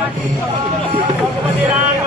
Bupati